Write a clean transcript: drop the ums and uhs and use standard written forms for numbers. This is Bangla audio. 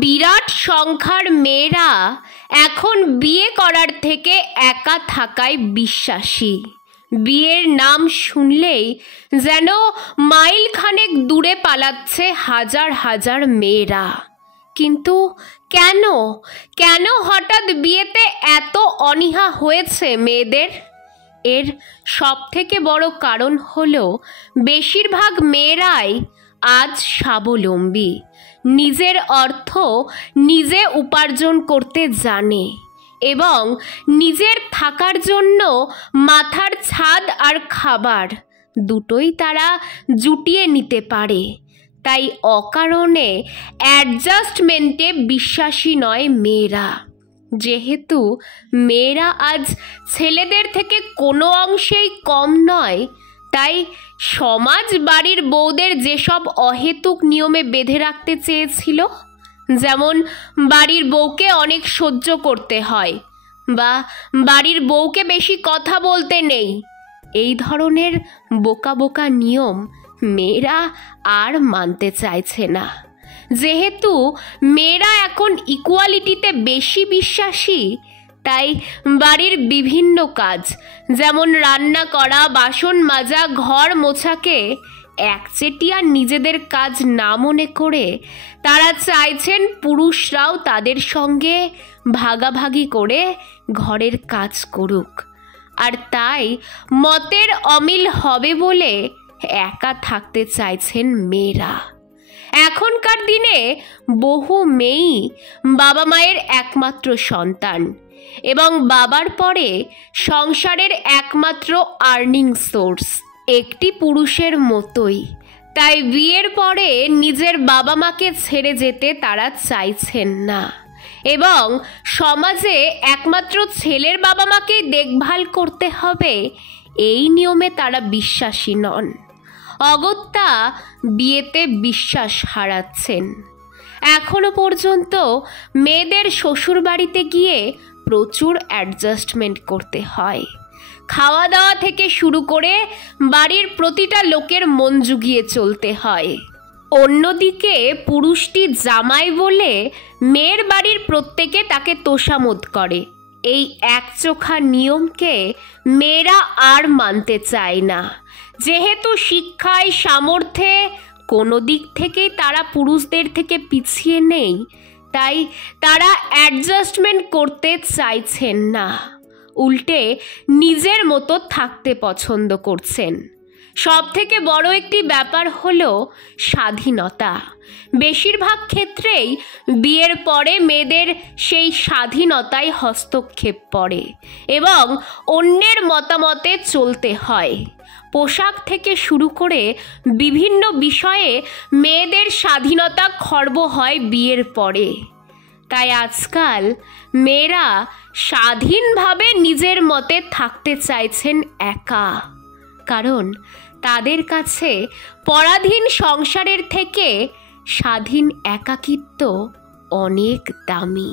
বিরাট সংখ্যার মেয়েরা এখন বিয়ে করার থেকে একা থাকায় বিশ্বাসী। বিয়ের নাম শুনলেই যেন মাইল খানেক দূরে পালাচ্ছে হাজার হাজার মেয়েরা। কিন্তু কেন কেন হঠাৎ বিয়েতে এত অনীহা হয়েছে মেয়েদের? এর সবথেকে বড় কারণ হলো বেশিরভাগ মেয়েরাই আজ স্বাবলম্বী, নিজের অর্থ নিজে উপার্জন করতে জানে এবং নিজের থাকার জন্য মাথার ছাদ আর খাবার দুটোই তারা জুটিয়ে নিতে পারে। তাই অকারণে অ্যাডজাস্টমেন্টে বিশ্বাসী নয় মেয়েরা। যেহেতু মেয়েরা আজ ছেলেদের থেকে কোনো অংশেই কম নয়, তাই সমাজ বাড়ির বউদের যেসব অহেতুক নিয়মে বেঁধে রাখতে চেয়েছিল, যেমন বাড়ির বউকে অনেক সহ্য করতে হয় বা বাড়ির বউকে বেশি কথা বলতে নেই, এই ধরনের বোকা বোকা নিয়ম মেয়েরা আর মানতে চাইছে না। যেহেতু মেয়েরা এখন ইকুয়ালিটিতে বেশি বিশ্বাসী, তাই বাড়ির বিভিন্ন কাজ যেমন রান্না করা, বাসন মাজা, ঘর মোছাকে একচেটিয়া নিজেদের কাজ না মনে করে তারা চাইছেন পুরুষরাও তাদের সঙ্গে ভাগাভাগি করে ঘরের কাজ করুক। আর তাই মতের অমিল হবে বলে একা থাকতে চাইছেন মেয়েরা। এখনকার দিনে বহু মেয়েই বাবা মায়ের একমাত্র সন্তান এবং বাবার পরে সংসারের একমাত্র আর্নিং সোর্স একটি পুরুষের মতোই। তাই বিয়ের পরে নিজের বাবা মাকে ছেড়ে যেতে তারা চাইছেন না এবং সমাজে একমাত্র ছেলের বাবা মাকেই দেখভাল করতে হবে এই নিয়মে তারা বিশ্বাসী নন। অগত্যা বিয়েতে বিশ্বাস হারাচ্ছেন। এখনো পর্যন্ত মেয়েদের শ্বশুর বাড়িতে গিয়ে প্রচুর অ্যাডজাস্টমেন্ট করতে হয়। খাওয়া দাওয়া থেকে শুরু করে বাড়ির প্রতিটা লোকের মন জুগিয়ে চলতে হয়। অন্যদিকে পুরুষটি জামাই বলে মেয়ের বাড়ির প্রত্যেকে তাকে তোষামোদ করে। এই একচোখা নিয়মকে মেয়েরা আর মানতে চায় না। যেহেতু শিক্ষায়, সামর্থ্যে কোনো দিক থেকেই তারা পুরুষদের থেকে পিছিয়ে নেই, তাই তারা অ্যাডজাস্টমেন্ট করতে চাইছেন না, উল্টে নিজের মতো থাকতে পছন্দ করছেন। সবথেকে বড় একটি ব্যাপার হলো স্বাধীনতা। বেশিরভাগ ক্ষেত্রেই বিয়ের পরে মেয়েদের সেই স্বাধীনতায় হস্তক্ষেপ পড়ে এবং অন্যের মতামতে চলতে হয়। পোশাক থেকে শুরু করে বিভিন্ন বিষয়ে মেয়েদের স্বাধীনতা খর্ব হয় বিয়ের পরে। তাই আজকাল মেয়েরা স্বাধীনভাবে নিজের মতে থাকতে চাইছেন একা, কারণ তাদের কাছে পরাধীন সংসারের থেকে স্বাধীন একাকিত্ব অনেক দামি।